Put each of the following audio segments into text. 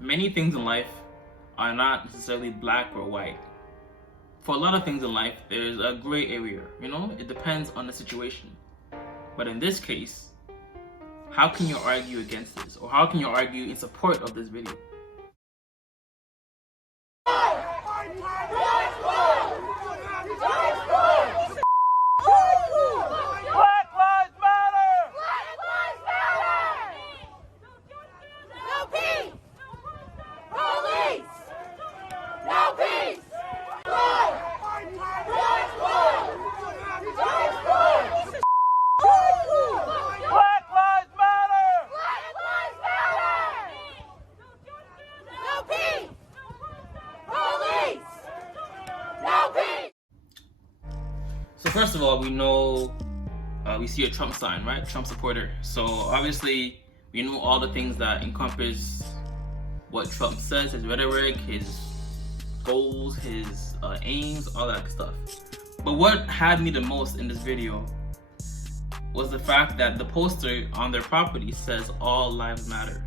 many things in life are not necessarily black or white. For a lot of things in life, there's a gray area, you know? It depends on the situation. But in this case, how can you argue against this? Or how can you argue in support of this video? So first of all, we know, we see a Trump sign, right? Trump supporter. So obviously, we know all the things that encompass what Trump says, his rhetoric, his goals, his aims, all that stuff. But what had me the most in this video was the fact that the poster on their property says all lives matter.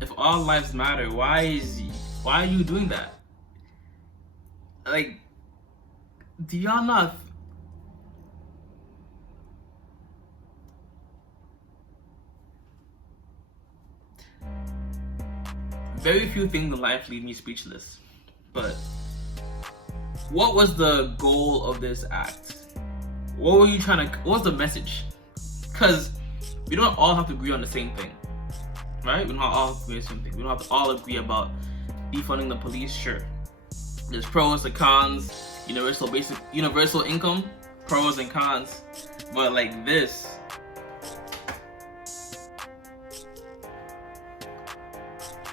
If all lives matter, why are you doing that? Like, do y'all not? Very few things in life leave me speechless. But what was the goal of this act? What were you trying to? What was the message? Because we don't all have to agree on the same thing, right? We don't all agree on the same thing. We don't have to all agree about defunding the police. Sure. There's pros and cons, universal income, pros and cons. But like this,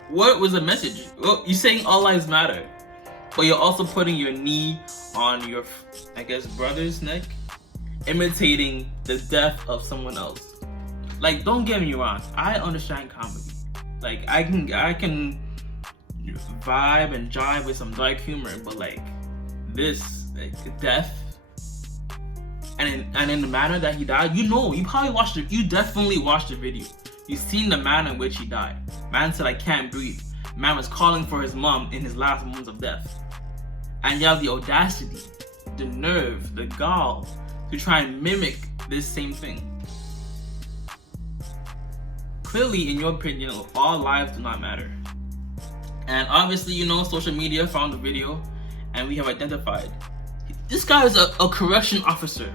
what was the message? Well, you're saying all lives matter, but you're also putting your knee on your, I guess, brother's neck, imitating the death of someone else. Like, don't get me wrong, I understand comedy. Like, I can vibe and jive with some dark humor, but like this, like death, and in the manner that he died, you definitely watched the video. You've seen the manner in which he died. Man said, "I can't breathe." Man was calling for his mom in his last moments of death, and you have the audacity, the nerve, the gall to try and mimic this same thing. Clearly, in your opinion, all lives do not matter. And obviously, social media found the video, and we have identified this guy is a correction officer.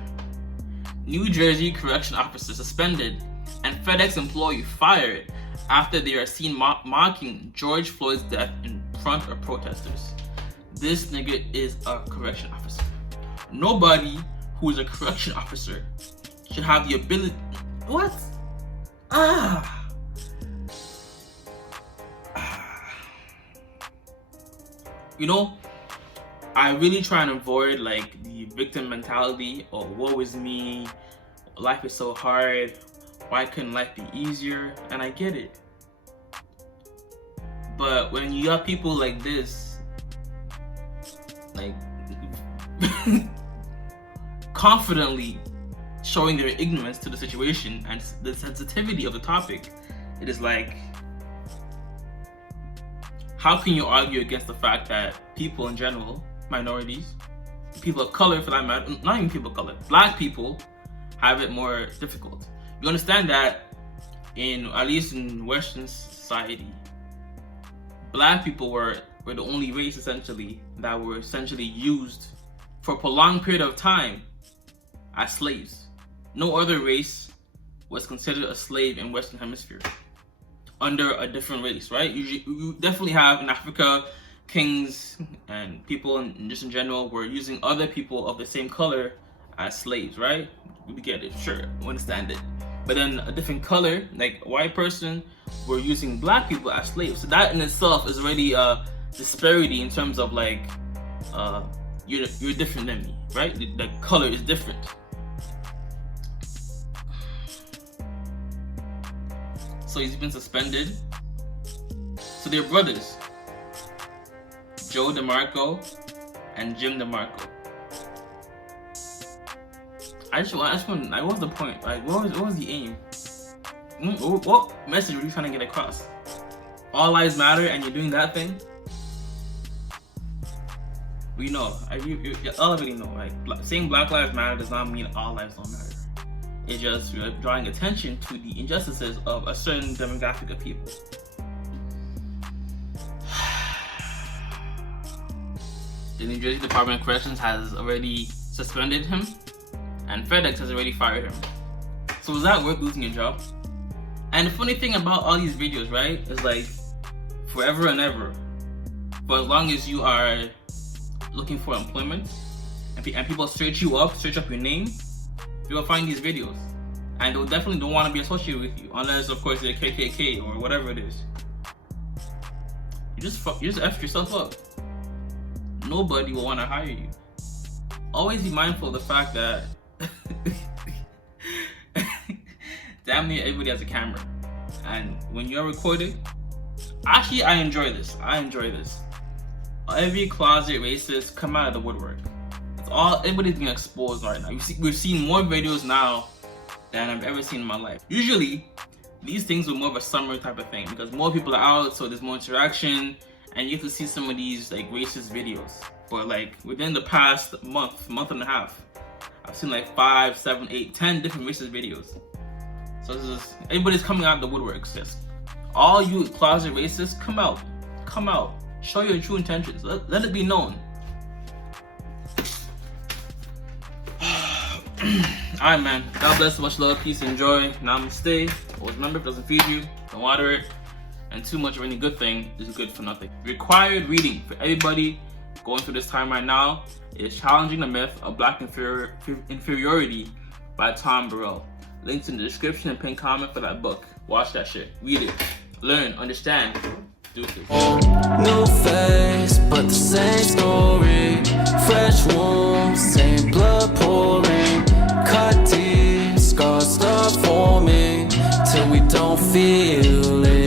New Jersey correction officer suspended, and FedEx employee fired after they are seen mocking George Floyd's death in front of protesters. This nigga is a correction officer. Nobody who is a correction officer should have the ability. What? I really try and avoid like the victim mentality or woe is me, life is so hard, why couldn't life be easier? And I get it. But when you have people like this, like confidently showing their ignorance to the situation and the sensitivity of the topic, it is like, how can you argue against the fact that people in general, minorities, people of color for that matter, not even people of color, black people have it more difficult? You understand that at least in Western society, black people were the only race essentially that were essentially used for a prolonged period of time as slaves. No other race was considered a slave in Western Hemisphere under a different race, right? You definitely have in Africa, kings and people and just in general were using other people of the same color as slaves, right? We get it, sure, we understand it. But then a different color, like a white person, were using black people as slaves. So that in itself is already a disparity in terms of like, you're different than me, right? The color is different. So he's been suspended. So they're brothers, Joe DeMarco and Jim DeMarco. What was the point? Like, what was the aim? What message were you trying to get across? All lives matter, and you're doing that thing. We know. You all already know. Like saying Black Lives Matter does not mean all lives don't matter. It's just you're drawing attention to the injustices of a certain demographic of people. The New Jersey Department of Corrections has already suspended him, and FedEx has already fired him. So is that worth losing your job? And the funny thing about all these videos, right, is like forever and ever, for as long as you are looking for employment and people search up your name, you'll find these videos, and they'll definitely don't want to be associated with you unless, of course, they're KKK or whatever it is. You just effed yourself up. Nobody will want to hire you. Always be mindful of the fact that damn near everybody has a camera, and when you're recorded, actually I enjoy this. Every closet racist come out of the woodwork. Everybody's being exposed right now. We've seen more videos now than I've ever seen in my life. Usually, these things were more of a summer type of thing because more people are out, so there's more interaction, and you get to see some of these like racist videos. But like within the past month and a half, I've seen like 5, 7, 8, 10 different racist videos. So everybody's coming out of the woodworks. Yes, all you closet racists, come out, show your true intentions. Let it be known. Alright, man. God bless, much love, peace, and joy. Namaste. Always remember, if it doesn't feed you, don't water it. And too much of any good thing is good for nothing. Required reading for everybody going through this time right now is Challenging the Myth of Black Inferiority by Tom Burrell. Links in the description and pinned comment for that book. Watch that shit. Read it. Learn. Understand. Do this. New face, but the same story. Fresh wounds, same blood pouring. Cut deep, scars start forming till we don't feel it.